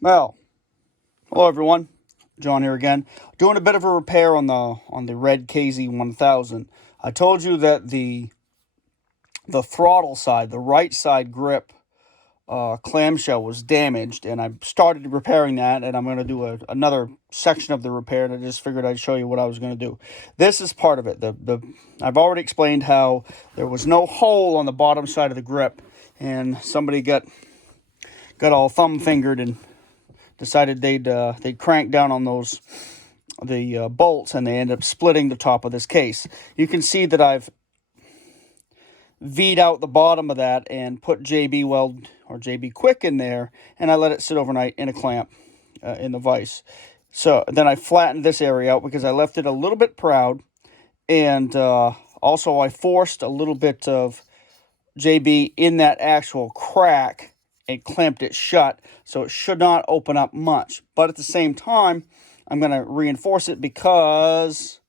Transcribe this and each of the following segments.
Well, hello everyone. John here again. Doing a bit of a repair on the red KZ1000. I told you that the throttle side, the right side grip clamshell was damaged, and I started repairing that, and I'm going to do another section of the repair, and I just figured I'd show you what I was going to do. This is part of it. I've already explained how there was no hole on the bottom side of the grip, and somebody got all thumb-fingered and decided they'd crank down on the bolts, and they ended up splitting the top of this case. You can see that I've V'd out the bottom of that and put JB Weld or JB Quick in there, and I let it sit overnight in a clamp in the vise. So then I flattened this area out because I left it a little bit proud, and also I forced a little bit of JB in that actual crack and clamped it shut, so it should not open up much. But at the same time, I'm going to reinforce it because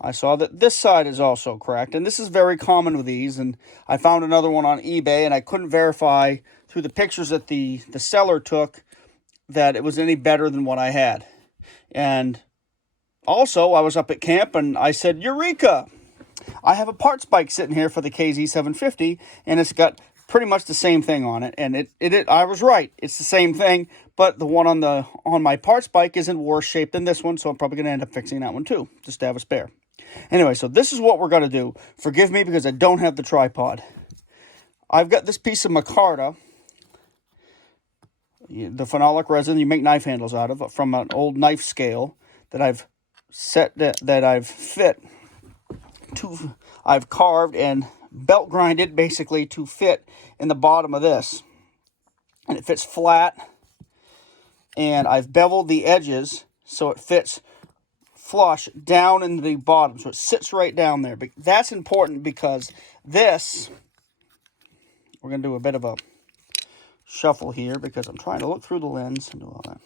I saw that this side is also cracked, and this is very common with these, and I found another one on eBay, and I couldn't verify through the pictures that the seller took that it was any better than what I had. And also, I was up at camp, and I said, Eureka! I have a parts bike sitting here for the KZ750, and it's got pretty much the same thing on it, and I was right. It's the same thing, but the one on my parts bike is in worse shape than this one, so I'm probably going to end up fixing that one too, just to have a spare. Anyway, so this is what we're going to do. Forgive me because I don't have the tripod. I've got this piece of micarta, the phenolic resin you make knife handles out of, from an old knife scale that I've I've carved and belt grinded basically to fit in the bottom of this, and it fits flat, and I've beveled the edges so it fits flush down in the bottom, so it sits right down there. But that's important because this, we're going to do a bit of a shuffle here because I'm trying to look through the lens and do all that.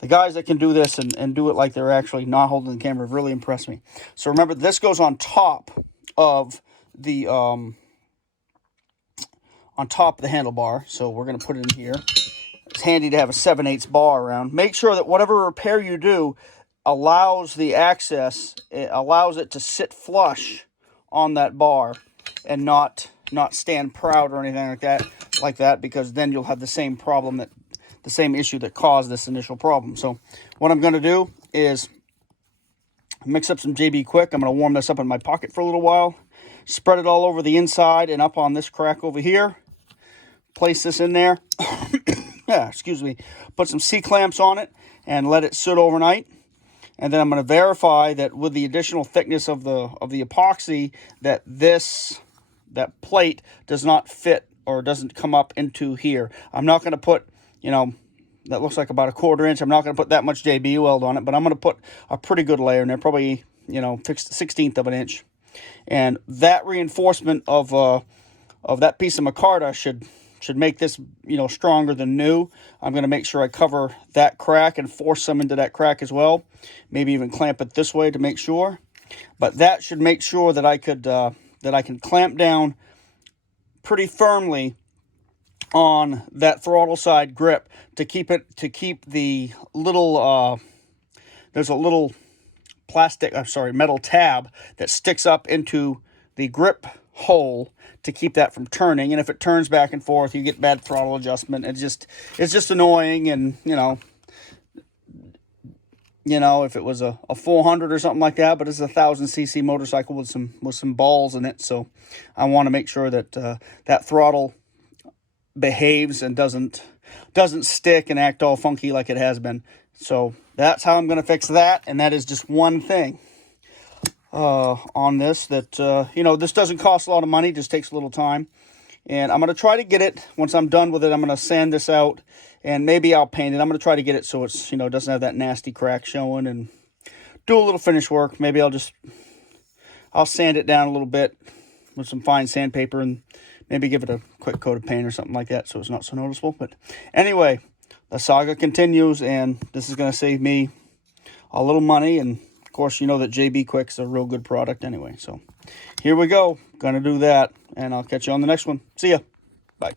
The guys that can do this and do it like they're actually not holding the camera have really impressed me. So remember, this goes on top of the handlebar. So we're going to put it in here. It's handy to have a 7/8 bar around. Make sure that whatever repair you do allows the access, it allows it to sit flush on that bar and not stand proud or anything like that, because then you'll have the same issue that caused this initial problem. So what I'm going to do is mix up some JB Quick. I'm going to warm this up in my pocket for a little while, spread it all over the inside and up on this crack over here, place this in there, yeah, excuse me, put some C-clamps on it and let it sit overnight. And then I'm going to verify that with the additional thickness of the epoxy, that that plate does not fit or doesn't come up into here. I'm not going to put, that looks like about a 1/4 inch. I'm not going to put that much JB weld on it, but I'm going to put a pretty good layer in there, probably, fixed 1/16 of an inch. And that reinforcement of that piece of micarta should make this, stronger than new. I'm going to make sure I cover that crack and force some into that crack as well. Maybe even clamp it this way to make sure. But that should make sure that I can clamp down pretty firmly on that throttle side grip to keep the little there's a little metal tab that sticks up into the grip hole to keep that from turning. And if it turns back and forth, you get bad throttle adjustment. It's just annoying. And if it was a 400 or something like that, but it's a 1,000cc motorcycle with some balls in it, so I want to make sure that that throttle behaves and doesn't stick and act all funky like it has been. So that's how I'm going to fix that, and that is just one thing on this that this doesn't cost a lot of money, just takes a little time. And I'm going to try to get it, once I'm done with it, I'm going to sand this out, and maybe I'll paint it. I'm going to try to get it so it's, doesn't have that nasty crack showing, and do a little finish work. Maybe I'll sand it down a little bit with some fine sandpaper and maybe give it a quick coat of paint or something like that so it's not so noticeable. But anyway, the saga continues, and this is going to save me a little money. And of course, you know that JB Quick's a real good product anyway. So here we go. Going to do that, and I'll catch you on the next one. See ya. Bye.